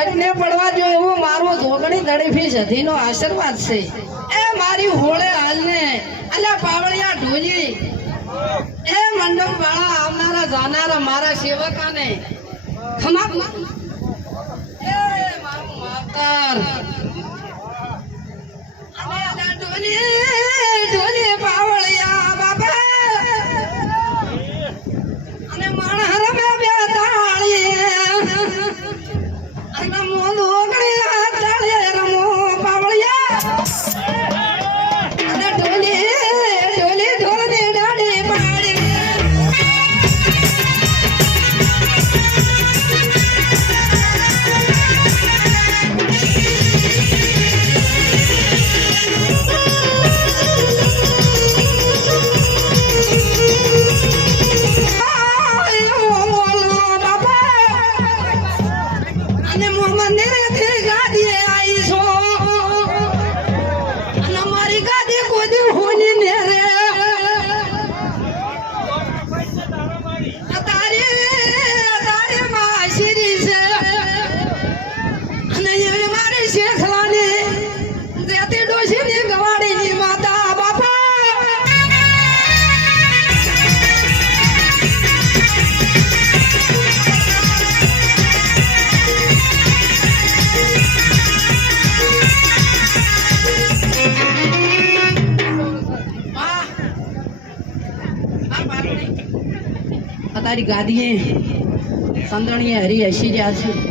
ઘટને પડવા જો એવો મારો ધોગણી તડફી સધીનો આશીર્વાદ છે એ મારી હોળે હાલને અલ્યા પાવળિયા ઢોલી એ મંડપ વાળા આવનારા જાનારા મારા સેવકાને ખમા એ મારું માતર અલ્યા ઢોલી પાવળિયા બાપા અને માણસ રમે બે તાળી અને મોલો ગણી તાળી રમો પાવળિયા અને ઢોલી ઢોલની ડાડી પાડી તારી ગાદીએ સંદણીએ હરી હસી રહ્યા છે